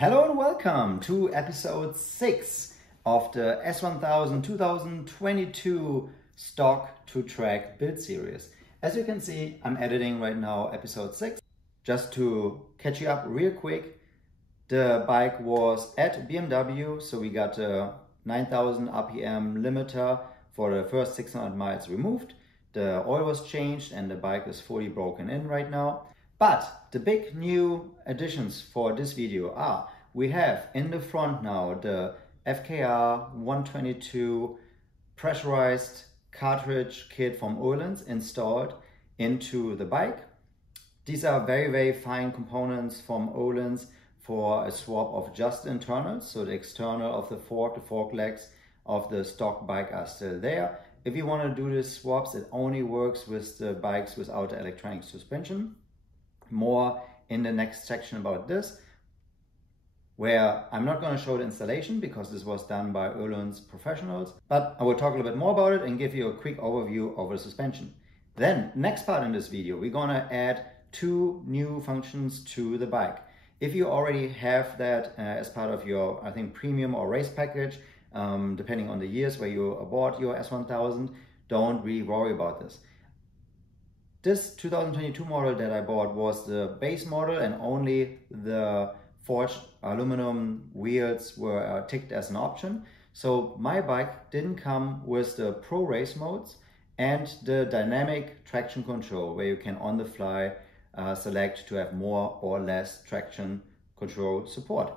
Hello and welcome to episode 6 of the S1000 2022 stock to track build series. As you can see, I'm editing right now episode 6. Just to catch you up real quick, the bike was at BMW, so we got a 9000 RPM limiter for the first 600 miles removed. The oil was changed and the bike is fully broken in right now. But the big new additions for this video are, we have in the front now the FKR 122 pressurized cartridge kit from Öhlins installed into the bike. These are very fine components from Öhlins for a swap of just internals. So the external of the fork legs of the stock bike are still there. If you want to do these swaps, it only works with the bikes without the electronic suspension. More in the next section about this, where I'm not going to show the installation because this was done by Öhlins professionals, but I will talk a little bit more about it and give you a quick overview of the suspension. Then, next part in this video, we're going to add 2 new functions to the bike. If you already have that as part of your, I think, premium or race package, depending on the years where you bought your S1000, don't really worry about this. This 2022 model that I bought was the base model and only the forged aluminum wheels were ticked as an option. So my bike didn't come with the Pro Race modes and the dynamic traction control, where you can on the fly select to have more or less traction control support.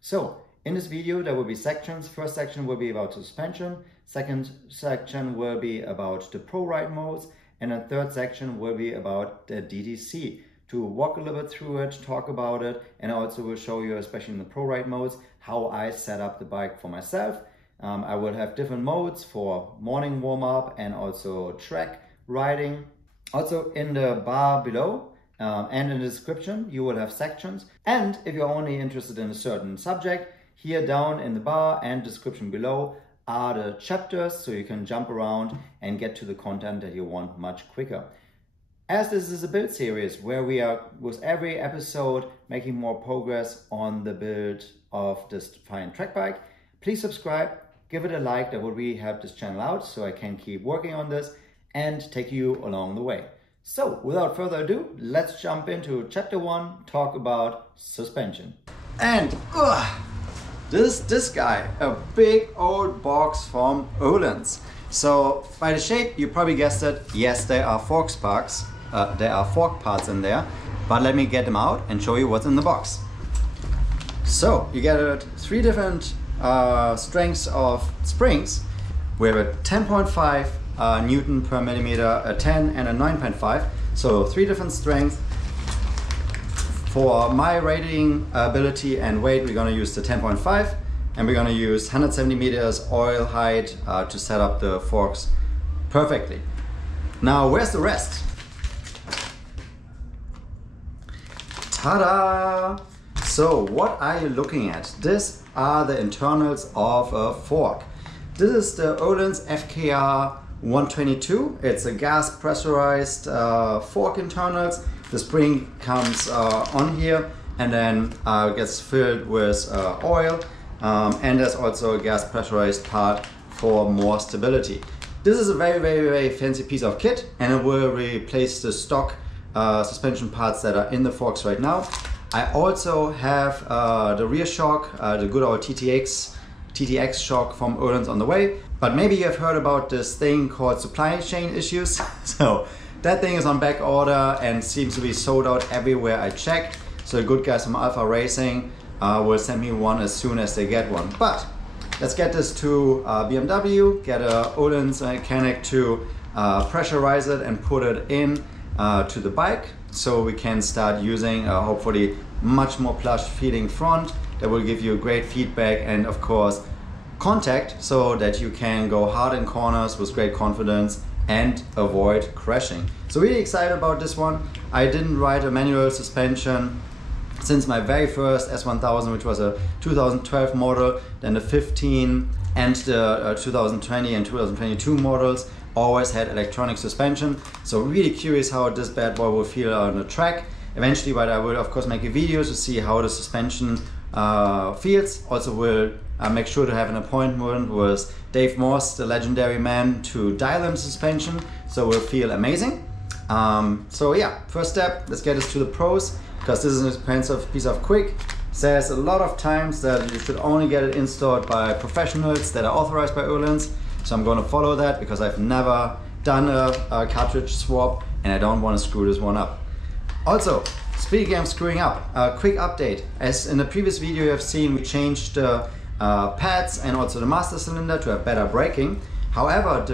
So in this video there will be sections. First section will be about suspension, second section will be about the Pro Ride modes, and a third section will be about the DTC. To walk a little bit through it, talk about it, and I also will show you, especially in the Pro Ride modes, how I set up the bike for myself. I will have different modes for morning warm-up and also track riding. Also in the bar below and in the description you will have sections, and if you're only interested in a certain subject, here down in the bar and description below are the chapters, so you can jump around and get to the content that you want much quicker. As this is a build series where we are with every episode making more progress on the build of this fine track bike, please subscribe, give it a like, that will really help this channel out so I can keep working on this and take you along the way. So without further ado, let's jump into chapter 1, talk about suspension. And this guy, a big old box from Öhlins. So by the shape, you probably guessed it, yes, there are fork parts in there, but let me get them out and show you what's in the box. So you get 3 different strengths of springs. We have a 10.5 Newton per millimeter, a 10 and a 9.5. So 3 different strengths. For my rating ability and weight, we're going to use the 10.5, and we're going to use 170 meters oil height to set up the forks perfectly. Now, where's the rest? Ta-da! So what are you looking at? These are the internals of a fork. This is the Öhlins FKR 122. It's a gas pressurized fork internals. The spring comes on here and then gets filled with oil, and there's also a gas pressurized part for more stability. This is a very fancy piece of kit, and it will replace the stock suspension parts that are in the forks right now. I also have the rear shock, the good old TTX shock from Öhlins on the way, but maybe you have heard about this thing called supply chain issues. So that thing is on back order and seems to be sold out everywhere I checked. So the good guys from Alpha Racing will send me one as soon as they get one. But let's get this to BMW, get a Öhlins mechanic to pressurize it and put it in to the bike, so we can start using hopefully much more plush feeling front that will give you great feedback and of course contact, so that you can go hard in corners with great confidence and avoid crashing. So really excited about this one. I didn't ride a manual suspension since my very first S1000, which was a 2012 model, then the 15 and the 2020 and 2022 models always had electronic suspension. So really curious how this bad boy will feel on the track. Eventually, but I will of course make a video to see how the suspension fields. Also will make sure to have an appointment with Dave Morse, the legendary man, to dial in suspension, so it will feel amazing. So yeah, first step, let's get us to the pros, because this is an expensive piece of quick. Says a lot of times that you should only get it installed by professionals that are authorized by Öhlins. So I'm going to follow that because I've never done a cartridge swap and I don't want to screw this one up. Also, speaking of screwing up, a quick update. As in the previous video you have seen, we changed the pads and also the master cylinder to have better braking. However,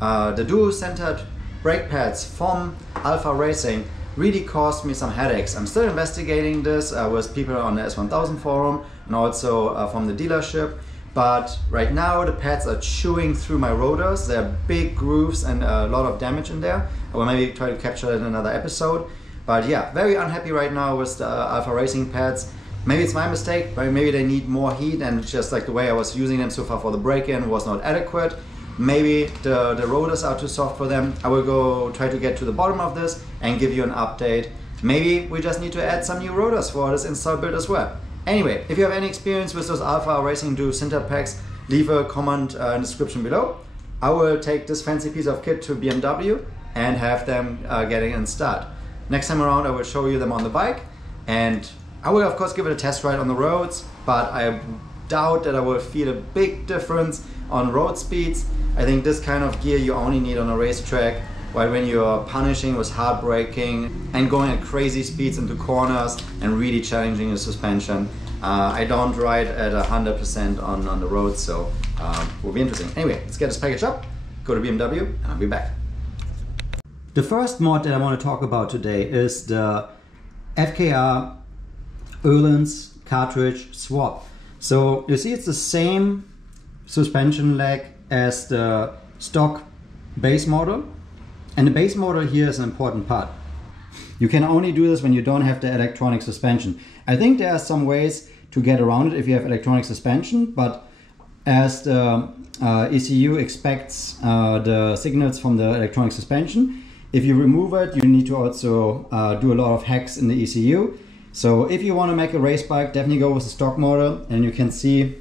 the dual-centered brake pads from Alpha Racing really caused me some headaches. I'm still investigating this with people on the S1000 forum and also from the dealership. But right now the pads are chewing through my rotors. There are big grooves and a lot of damage in there. I will maybe try to capture that in another episode. But yeah, very unhappy right now with the Alpha Racing pads. Maybe it's my mistake, but maybe they need more heat, and just like the way I was using them so far for the break-in was not adequate. Maybe the rotors are too soft for them. I will go try to get to the bottom of this and give you an update. Maybe we just need to add some new rotors for this install build as well. Anyway, if you have any experience with those Alpha Racing dual center packs, leave a comment in the description below. I will take this fancy piece of kit to BMW and have them getting installed. Next time around I will show you them on the bike, and I will of course give it a test ride on the roads, but I doubt that I will feel a big difference on road speeds. I think this kind of gear you only need on a racetrack, while when you're punishing with hard braking and going at crazy speeds into corners and really challenging the suspension. I don't ride at 100% on the road, so will be interesting. Anyway, let's get this package up, go to BMW, and I'll be back. The first mod that I want to talk about today is the FKR Öhlins cartridge swap. So you see it's the same suspension leg as the stock base model, and the base model here is an important part. You can only do this when you don't have the electronic suspension. I think there are some ways to get around it if you have electronic suspension, but as the ECU expects the signals from the electronic suspension, if you remove it, you need to also do a lot of hacks in the ECU. So if you want to make a race bike, definitely go with the stock model. And you can see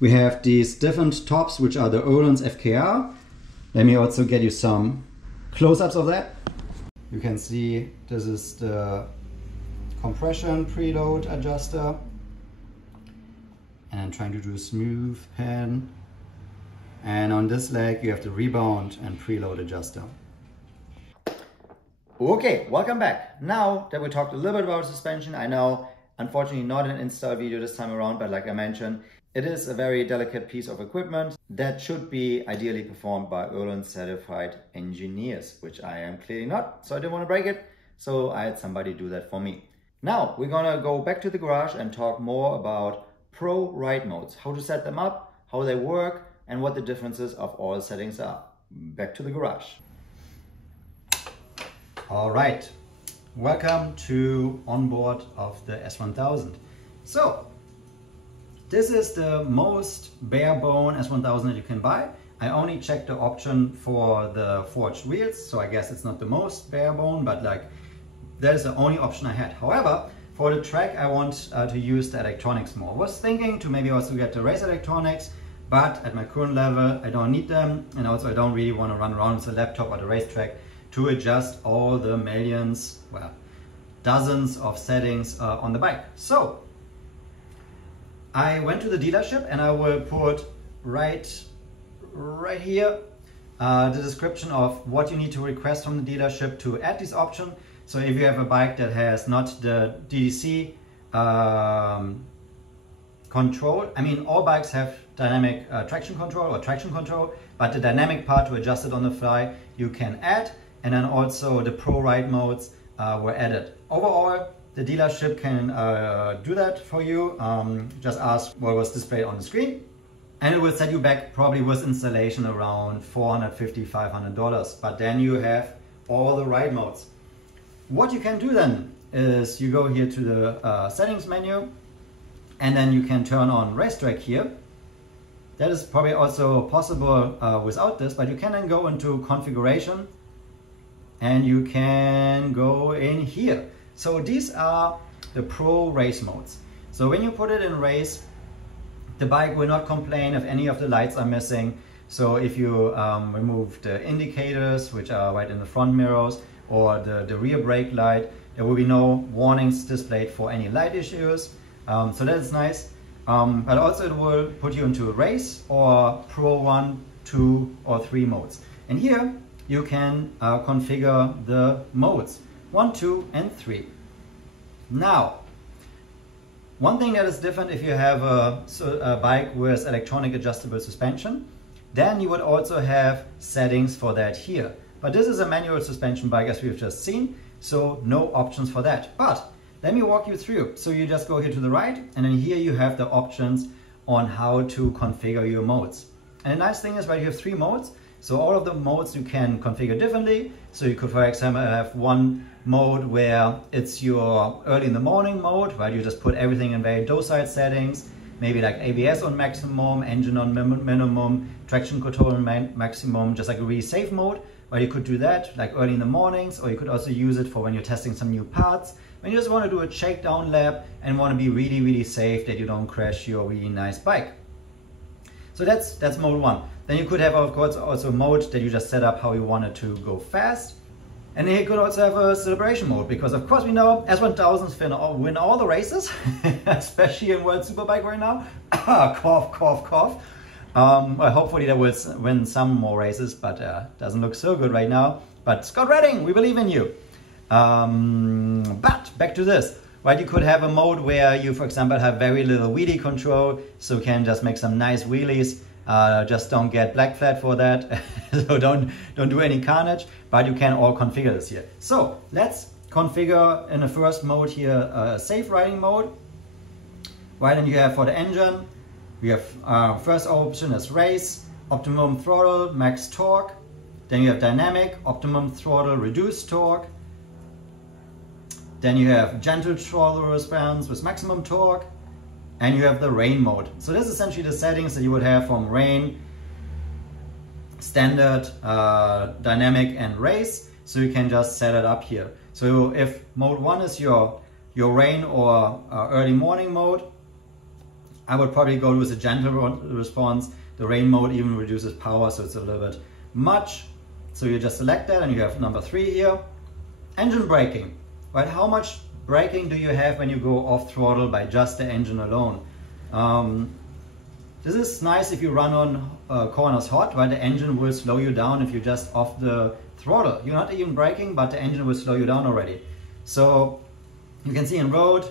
we have these different tops, which are the Öhlins FKR. Let me also get you some close-ups of that. You can see this is the compression preload adjuster. And I'm trying to do a smooth pan. And on this leg you have the rebound and preload adjuster. Okay, welcome back. Now that we talked a little bit about suspension, I know, unfortunately not an install video this time around, but like I mentioned, it is a very delicate piece of equipment that should be ideally performed by Öhlins certified engineers, which I am clearly not, so I didn't want to break it, so I had somebody do that for me. Now, we're gonna go back to the garage and talk more about pro ride modes, how to set them up, how they work, and what the differences of all settings are. Back to the garage. All right, welcome to onboard of the S1000. So, this is the most bare bone S1000 that you can buy. I only checked the option for the forged wheels, so I guess it's not the most bare bone, but like that is the only option I had. However, for the track I want to use the electronics more. I was thinking to maybe also get the race electronics, but at my current level I don't need them, and also I don't really want to run around with a laptop at the racetrack to adjust all the millions, well, dozens of settings on the bike. So I went to the dealership, and I will put right here the description of what you need to request from the dealership to add this option. So if you have a bike that has not the DTC control, I mean all bikes have dynamic traction control or traction control, but the dynamic part to adjust it on the fly you can add. And then also the pro ride modes were added. Overall, the dealership can do that for you. Just ask what was displayed on the screen, and it will set you back probably with installation around $450, $500. But then you have all the ride modes. What you can do then is you go here to the settings menu, and then you can turn on racetrack here. That is probably also possible without this, but you can then go into configuration, and you can go in here. So these are the Pro race modes. So when you put it in race, the bike will not complain if any of the lights are missing. So if you remove the indicators, which are right in the front mirrors, or the rear brake light, there will be no warnings displayed for any light issues. So that is nice. But also it will put you into a race or Pro 1, 2 or 3 modes. And here you can configure the modes 1, 2 and 3. Now, one thing that is different if you have a bike with electronic adjustable suspension, then you would also have settings for that here. But this is a manual suspension bike as we've just seen, so no options for that. But let me walk you through. So you just go here to the right, and then here you have the options on how to configure your modes. And the nice thing is, right, you have 3 modes. So all of the modes you can configure differently. So you could, for example, have one mode where it's your early in the morning mode, right? You just put everything in very docile settings, maybe like ABS on maximum, engine on minimum, traction control on maximum, just like a really safe mode. But you could do that like early in the mornings, or you could also use it for when you're testing some new parts, when you just want to do a shakedown lap and want to be really, really safe that you don't crash your really nice bike. So that's mode 1. Then you could have, of course, also a mode that you just set up how you want it to go fast. And then you could also have a celebration mode, because of course we know S1000s win all the races, especially in World Superbike right now. Cough, cough, cough. Well, hopefully they will win some more races, but doesn't look so good right now. But Scott Redding, we believe in you. But back to this, right? You could have a mode where you, for example, have very little wheelie control, so you can just make some nice wheelies. Just don't get black flag for that, so don't do any carnage, but you can all configure this here. So let's configure in the first mode here a safe riding mode. Right, and you have for the engine, we have first option is race, optimum throttle, max torque. Then you have dynamic, optimum throttle, reduced torque. Then you have gentle throttle response with maximum torque. And you have the rain mode. So this is essentially the settings that you would have from rain, standard, dynamic and race. So you can just set it up here. So if mode 1 is your rain or early morning mode, I would probably go with a gentle response. The rain mode even reduces power, so it's a little bit much. So you just select that, and you have number 3 here. Engine braking, right? How much braking do you have when you go off throttle by just the engine alone? This is nice if you run on corners hot, right? The engine will slow you down if you just off the throttle. You're not even braking, but the engine will slow you down already. So you can see in road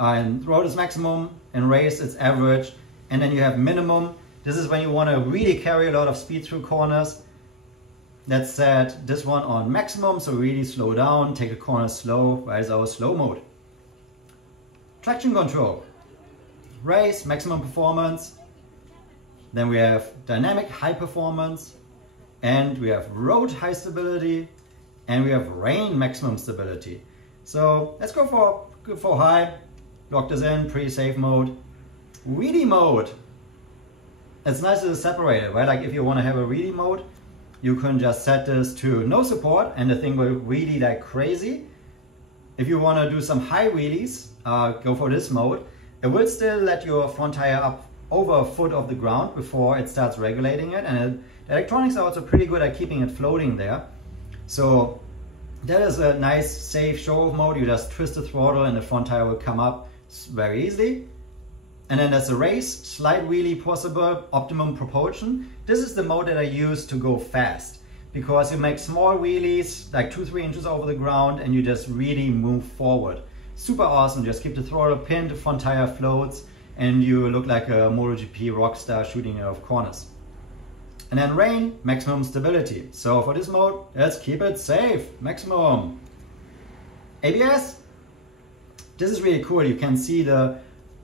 is maximum, in race it's average, and then you have minimum. This is when you want to really carry a lot of speed through corners. Let's set this one on maximum, so really slow down, take a corner slow, right, is our slow mode. Traction control, race, maximum performance. Then we have dynamic high performance, and we have road high stability, and we have rain maximum stability. So let's go for high, lock this in, pretty safe mode. Wheelie mode, it's nice to separate it, right? Like if you want to have a wheelie mode, you can just set this to no support and the thing will wheelie like crazy. If you want to do some high wheelies, go for this mode. It will still let your front tire up over a foot off the ground before it starts regulating it, and the electronics are also pretty good at keeping it floating there. So that is a nice safe show-off mode. You just twist the throttle and the front tire will come up very easily. And then there's a race, slight wheelie possible, optimum propulsion. This is the mode that I use to go fast, because you make small wheelies, like 2-3 inches over the ground, and you just really move forward. Super awesome, just keep the throttle pinned, the front tire floats, and you look like a MotoGP rock star shooting out of corners. And then rain, maximum stability. So for this mode, let's keep it safe, maximum. ABS, this is really cool. You can see the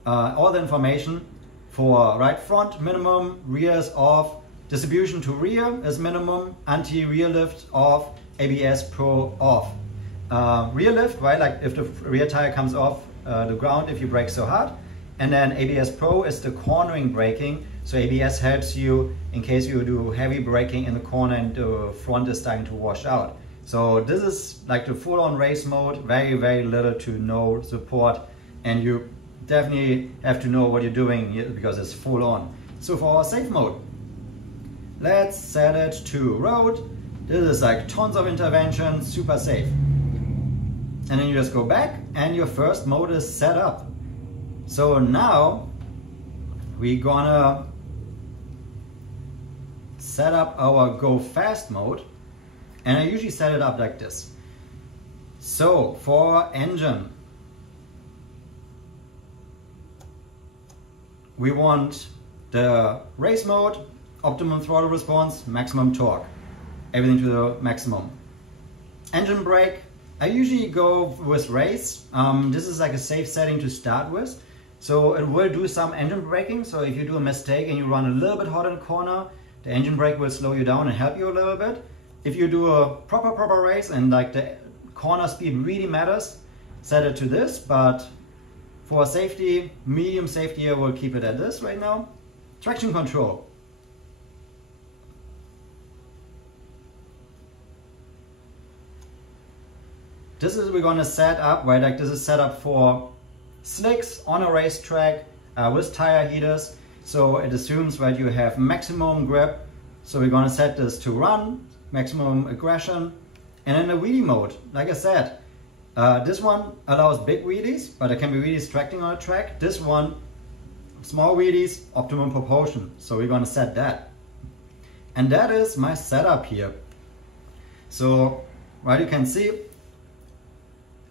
all the information for right front minimum, rear is off, distribution to rear is minimum, anti-rear lift off, ABS Pro off. Rear lift, right, like if the rear tire comes off the ground if you brake so hard. And then ABS Pro is the cornering braking, so ABS helps you in case you do heavy braking in the corner and the front is starting to wash out. So this is like the full-on race mode, very, very little to no support, and you definitely have to know what you're doing here because it's full on. So for our safe mode, let's set it to road. This is like tons of intervention, super safe. And then you just go back and your first mode is set up. So now we're gonna set up our go fast mode. And I usually set it up like this. So for engine, we want the race mode, optimum throttle response, maximum torque, everything to the maximum. Engine brake, I usually go with race. This is like a safe setting to start with. So it will do some engine braking. So if you do a mistake and you run a little bit hot in the corner, the engine brake will slow you down and help you a little bit. If you do a proper race and like the corner speed really matters, set it to this, but for safety, medium safety, I will keep it at this right now. Traction control. This is we're gonna set up, right? Like this is set up for slicks on a racetrack with tire heaters. So it assumes that you have maximum grip. So we're gonna set this to run, maximum aggression, and then the wheelie mode. Like I said, this one allows big wheelies, but it can be really distracting on a track. This one, small wheelies, optimum propulsion. So we're gonna set that. And that is my setup here. So, right, you can see,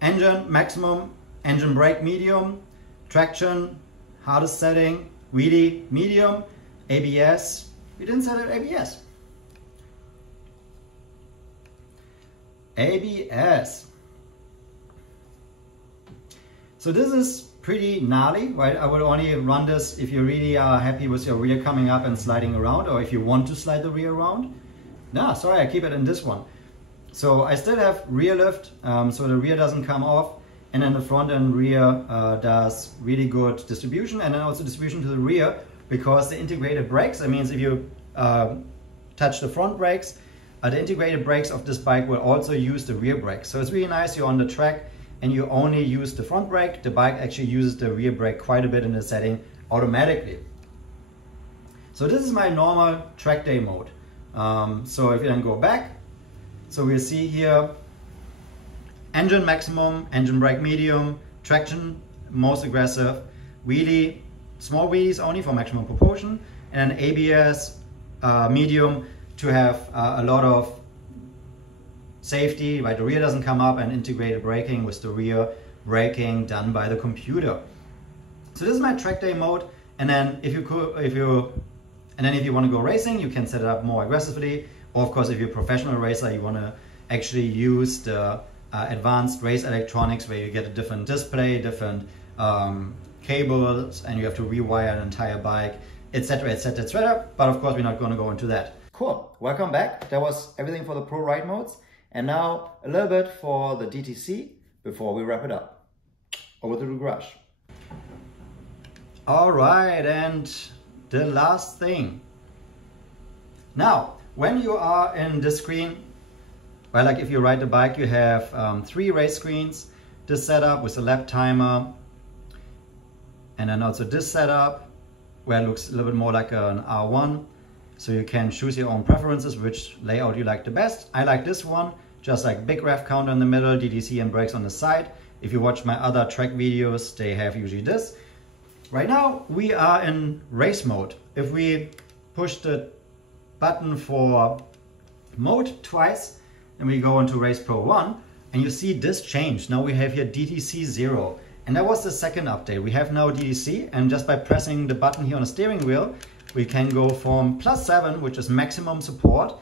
engine maximum, engine brake medium, traction, hardest setting, wheelie medium, ABS. We didn't set it ABS. ABS. So this is pretty gnarly, right? I will only run this if you really are happy with your rear coming up and sliding around, or if you want to slide the rear around. No, sorry, I keep it in this one. So I still have rear lift, so the rear doesn't come off, and then the front and rear does really good distribution, and then also distribution to the rear, because the integrated brakes, that means if you touch the front brakes, the integrated brakes of this bike will also use the rear brake. So it's really nice, you're on the track and you only use the front brake. The bike actually uses the rear brake quite a bit in the setting automatically. So this is my normal track day mode. So if you then go back, so we'll see here, engine maximum, engine brake medium, traction most aggressive, wheelie, small wheelies only for maximum propulsion, and then ABS medium to have a lot of safety, right? The rear doesn't come up, and integrated braking with the rear braking done by the computer. So this is my track day mode, and then if you want to go racing, you can set it up more aggressively. Or of course, if you're a professional racer, you want to actually use the advanced race electronics, where you get a different display, different cables, and you have to rewire an entire bike, etc, etc, etc. But of course, we're not going to go into that. Cool, welcome back. That was everything for the Pro Ride modes. And now a little bit for the DTC before we wrap it up. Over to the garage. All right, and the last thing. Now, when you are in this screen, well, like if you ride the bike, you have 3 race screens. This setup with a lap timer, and then also this setup where it looks a little bit more like an R1. So you can choose your own preferences, which layout you like the best. I like this one, just like big rev counter in the middle, DTC and brakes on the side. If you watch my other track videos, they have usually this. Right now we are in race mode. If we push the button for mode twice, and we go into Race Pro 1, and you see this change. Now we have here DTC 0, and that was the second update. We have now DTC, and just by pressing the button here on the steering wheel, we can go from +7, which is maximum support.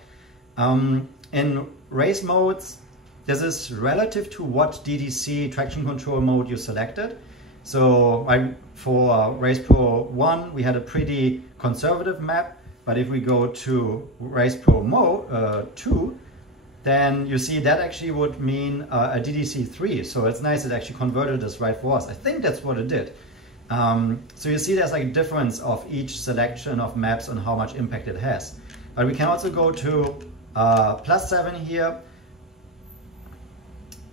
In race modes, this is relative to what DTC traction control mode you selected. So for Race Pro 1, we had a pretty conservative map, but if we go to Race Pro 2, then you see that actually would mean a DTC 3. So it's nice it actually converted this right for us. I think that's what it did. So you see there's like a difference of each selection of maps and how much impact it has. But we can also go to +7 here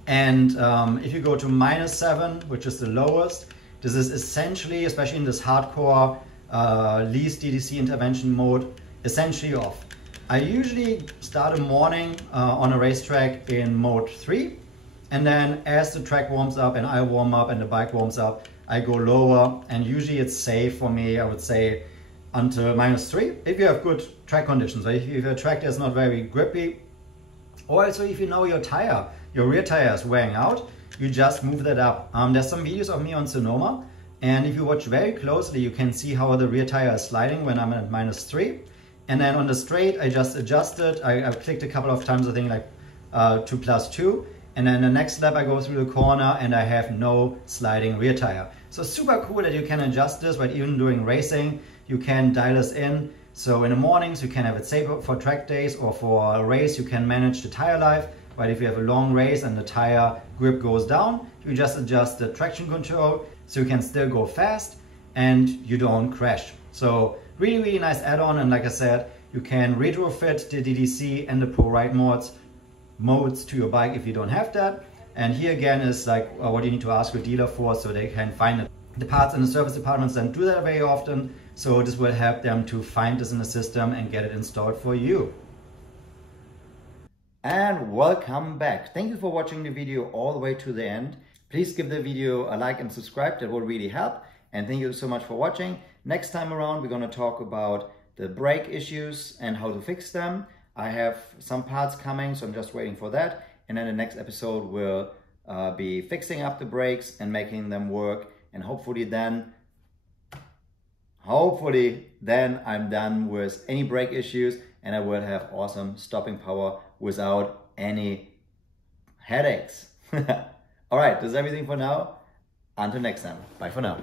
And if you go to -7, which is the lowest, this is essentially, especially in this hardcore least DTC intervention mode, essentially off. I usually start a morning on a racetrack in mode 3, and then as the track warms up and I warm up and the bike warms up, I go lower, and usually it's safe for me, I would say, until -3 if you have good track conditions. So if your track is not very grippy, or also if you know your rear tire is wearing out, you just move that up. There's some videos of me on Sonoma, and if you watch very closely, you can see how the rear tire is sliding when I'm at -3. And then on the straight, I just adjusted. I clicked a couple of times, I think like to +2. And then the next lap I go through the corner and I have no sliding rear tire. So super cool that you can adjust this, but even during racing, you can dial this in. So in the mornings, you can have it safe for track days, or for a race, you can manage the tire life. But if you have a long race and the tire grip goes down, you just adjust the traction control so you can still go fast and you don't crash. So really, really nice add-on. And like I said, you can retrofit the DTC and the Pro Ride modes to your bike if you don't have that. And here again is like what you need to ask your dealer for, so they can find it. The parts in the service departments don't do that very often, so this will help them to find this in the system and get it installed for you. And welcome back. Thank you for watching the video all the way to the end. Please give the video a like and subscribe, that will really help. And thank you so much for watching. Next time around, we're going to talk about the brake issues and how to fix them. I have some parts coming, so I'm just waiting for that. And then the next episode will be fixing up the brakes and making them work. And hopefully then I'm done with any brake issues and I will have awesome stopping power without any headaches. All right, that's everything for now. Until next time. Bye for now.